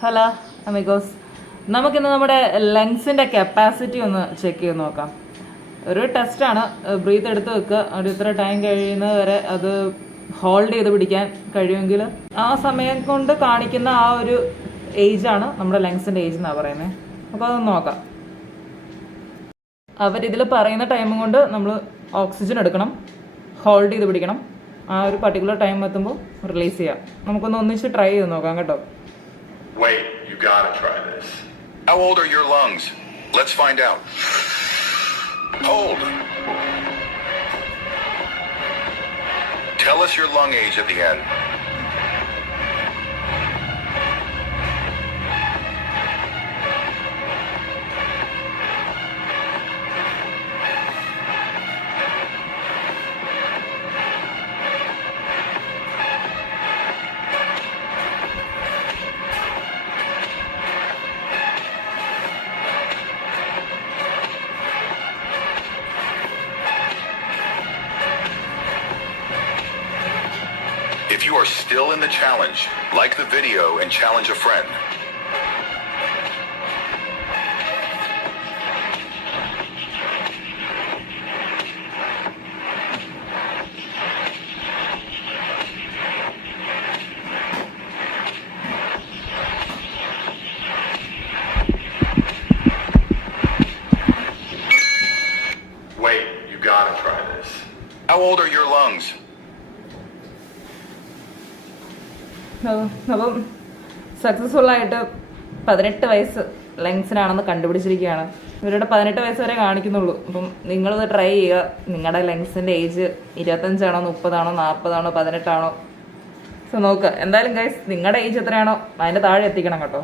Hello amigos, നമുക്കിന്ന് നമ്മുടെ ലങ്സിൻ്റെ കപ്പാസിറ്റി ഒന്ന് ചെക്ക് ചെയ്ത് നോക്കാം. ഒരു ടെസ്റ്റാണ്. ബ്രീത്ത് എടുത്ത് വെക്കുക, ഒരു ഇത്ര ടൈം കഴിയുന്നത് വരെ അത് ഹോൾഡ് ചെയ്ത് പിടിക്കാൻ കഴിയുമെങ്കിൽ ആ സമയം കൊണ്ട് കാണിക്കുന്ന ആ ഒരു ഏജാണ് നമ്മുടെ ലങ്സിൻ്റെ ഏജ് എന്നാണ് പറയുന്നത്. അപ്പോൾ അതൊന്ന് നോക്കാം. അവരിതിൽ പറയുന്ന ടൈം കൊണ്ട് നമ്മൾ ഓക്സിജൻ എടുക്കണം, ഹോൾഡ് ചെയ്ത് പിടിക്കണം. ആ ഒരു പർട്ടിക്കുലർ ടൈം എത്തുമ്പോൾ റിലീസ് ചെയ്യാം. നമുക്കൊന്ന് ഒന്നിച്ച് ട്രൈ ചെയ്ത് നോക്കാം കേട്ടോ. Wait, you gotta try this. How old are your lungs? Let's find out. Hold. Tell us your lung age at the end. If you are still in the challenge, like the video and challenge a friend. Wait, you gotta try this. How old are your lungs? അപ്പം സക്സസ്ഫുള്ളായിട്ട് 18 വയസ്സ് ലങ്സിനാണെന്ന് കണ്ടുപിടിച്ചിരിക്കുകയാണ്. ഇവരുടെ 18 വയസ്സ് വരെ കാണിക്കുന്നുള്ളൂ. അപ്പം നിങ്ങളിത് ട്രൈ ചെയ്യുക. നിങ്ങളുടെ ലങ്സിൻ്റെ ഏജ് 25ആണോ, 30ആണോ, 40ആണോ, 18ആണോ? സോ നോക്കുക. എന്തായാലും ഗൈസ്, നിങ്ങളുടെ ഏജ് എത്രയാണോ അതിൻ്റെ താഴെ എത്തിക്കണം കേട്ടോ.